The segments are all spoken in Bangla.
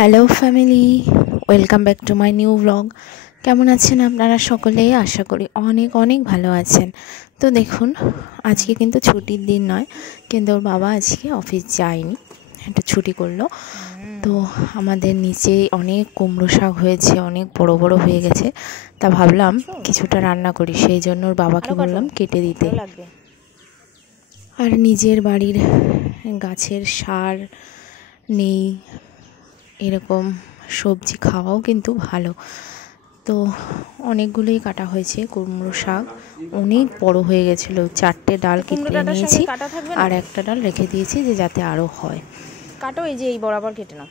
Hello family, welcome back to my new blog. কেমন আছেন আপনারা সকলেই? আশা করি অনেক অনেক ভালো আছেন। তো দেখুন, আজকে কিন্তু ছুটির দিন নয়, কিন্তু ওর বাবা আজকে অফিস যায়নি, একটু ছুটি করলো। তো আমাদের নিচে অনেক কুমড়ো শাক হয়েছে, অনেক বড় বড় হয়ে গেছে। তা ভাবলাম কিছুটা রান্না করি, সেই জন্য ওর বাবাকে বললাম কেটে দিতে। আর নিজের বাড়ির গাছের সার নেই, এরকম সবজি খাওয়াও কিন্তু ভালো। তো অনেকগুলোই কাটা হয়েছে কুমড়ো শাক, অনেক বড় হয়ে গেছিলো। 4টে ডাল কেটে নিয়েছি আর একটা ডাল রেখে দিয়েছি যে যাতে আরও হয়। কাটো, এই যে এই বরাবর কেটে নাও।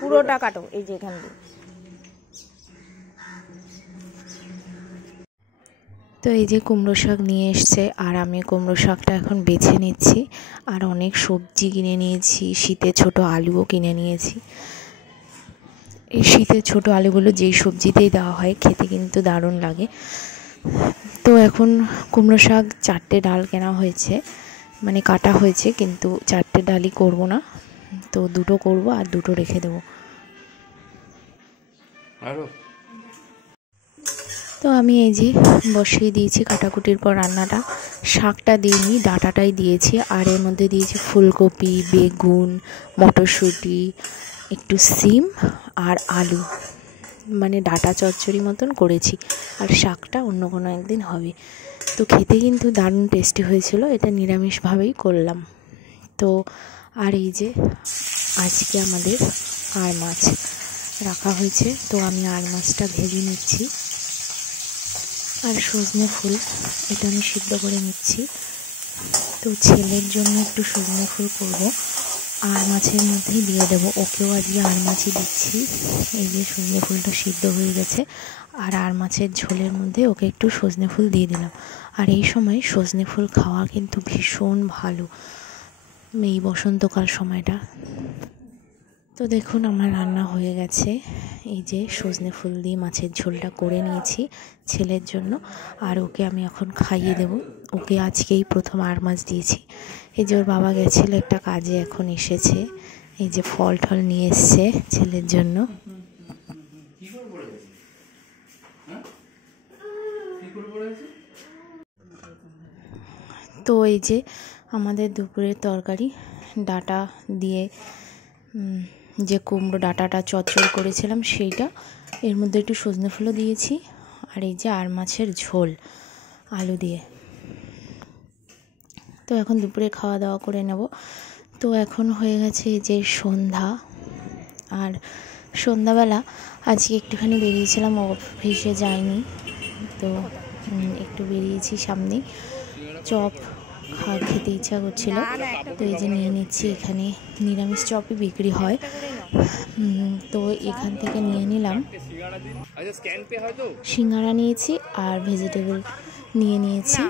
পুরোটা কাটো, এই যে এখান দিয়ে। তো এই যে কুমড়ো শাক নিয়ে এসছে, আর আমি কুমড়ো শাকটা এখন বেছে নিচ্ছি। আর অনেক সবজি কিনে নিয়েছি, শীতের ছোট আলুও কিনে নিয়েছি। এই শীতের ছোট আলুগুলো যেই সবজিতেই দেওয়া হয় খেতে কিন্তু দারুণ লাগে। তো এখন কুমড়ো শাক 4টে ডাল কেনা হয়েছে, মানে কাটা হয়েছে, কিন্তু 4টে ডালই করব না, তো 2টো করব আর 2টো রেখে দেবো। তো আমি এই যে বসিয়ে দিয়েছি কাটাকুটির পর রান্নাটা। শাকটা দিইনি, ডাঁটাটাই দিয়েছি, আর এর মধ্যে দিয়েছি ফুলকপি, বেগুন, মটরশুঁটি, একটু সিম আর আলু, মানে ডাঁটা চচ্চড়ি মতন করেছি। আর শাকটা অন্য কোনো একদিন হবে। তো খেতে কিন্তু দারুণ টেস্টি হয়েছিল, এটা নিরামিষভাবেই করলাম। তো আর এই যে আজকে আমাদের আর মাছ রাখা হয়েছে, তো আমি আর মাছটা ভেজে নিচ্ছি। আর সজনে ফুল, এটা আমি সিদ্ধ করে নিচ্ছি। তো ছেলের জন্য একটু সজনে ফুল করবো, আর মাছের মধ্যেই দিয়ে দেবো, ওকেও আজকে আর মাছই দিচ্ছি। এই যে সজনে ফুলটা সিদ্ধ হয়ে গেছে, আর মাছের ঝোলের মধ্যে ওকে একটু সজনে ফুল দিয়ে দিলাম। আর এই সময় সজনে ফুল খাওয়া কিন্তু ভীষণ ভালো, এই বসন্তকাল সময়টা। তো দেখুন আমার রান্না হয়ে গেছে। এই যে সজনে ফুল দিয়ে মাছের ঝোলটা করে নিয়েছি ছেলের জন্য, আর ওকে আমি এখন খাইয়ে দেব। ওকে আজকেই প্রথম আর মাছ দিয়েছি। এই যে ওর বাবা গেছিলো একটা কাজে, এখন এসেছে। এই যে ফল টল নিয়ে এসছে ছেলের জন্য। তো এই যে আমাদের দুপুরের তরকারি, ডাঁটা দিয়ে যে কুমড়ো ডাঁটাটা চচ্চড়ি করেছিলাম সেইটা, এর মধ্যে একটু সজনে ফুলও দিয়েছি, আর এই যে আর মাছের ঝোল আলু দিয়ে। তো এখন দুপুরে খাওয়া দাওয়া করে নেব। তো এখন হয়ে গেছে এই যে সন্ধ্যা, আর সন্ধ্যাবেলা আজকে একটুখানি বেরিয়েছিলাম, অফিসে যাইনি, তো একটু বেরিয়েছি সামনে, চপ খেতে ইচ্ছা করছিল, তো এই যে নিয়ে নিচ্ছি। এখানে নিরামিষ চপই বিক্রি হয়, তো এখান থেকে নিয়ে নিলাম। সিঙ্গারা নিয়েছি আর ভেজিটেবল নিয়ে নিয়েছি।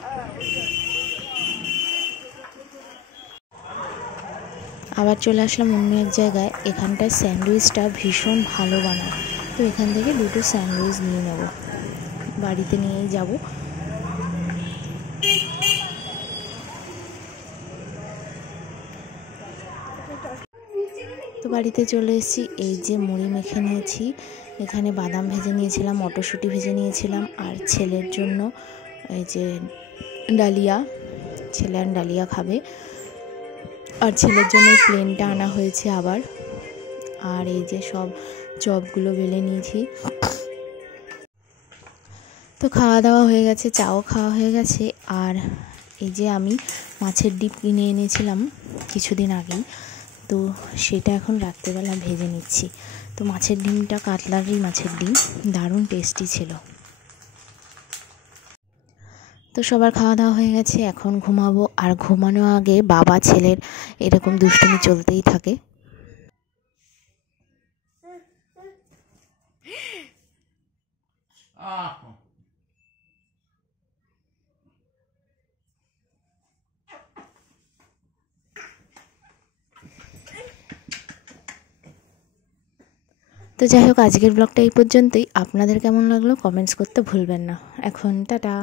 আবার চলে আসলাম অন্য এক জায়গায়, এখানটায় স্যান্ডউইচটা ভীষণ ভালো বানায়, তো এখান থেকে 2টো স্যান্ডউইচ নিয়ে নেব, বাড়িতে নিয়েই যাব। তো বাড়িতে চলে এসেছি। এই যে মুড়ি মেখে নিয়েছি, এখানে বাদাম ভেজে নিয়েছিলাম, মটরশুঁটি ভেজে নিয়েছিলাম, আর ছেলের জন্য এই যে ডালিয়া, ছেলে আর ডালিয়া খাবে, আর ছেলের জন্য প্লেনটা আনা হয়েছে আবার। আর এই যে সব চপগুলো বেলে নিয়েছি। তো খাওয়া দাওয়া হয়ে গেছে, চাও খাওয়া হয়ে গেছে। আর এই যে আমি মাছের ডিম কিনে এনেছিলাম কিছুদিন আগেই, তো সেটা এখন রাত্রেবেলা ভেজে নিচ্ছি। তো মাছের ডিমটা কাতলারই মাছের ডিম, দারুণ টেস্টি ছিল। তো সবার খাওয়া দাওয়া হয়ে গেছে, এখন ঘুমাবো। আর ঘুমানোর আগে বাবা ছেলের এরকম দুষ্টুমি চলতেই থাকে। তো যাই হোক, আজকের ব্লগটা এই পর্যন্তই। আপনাদের কেমন লাগলো কমেন্টস করতে ভুলবেন না। এখন টাটা।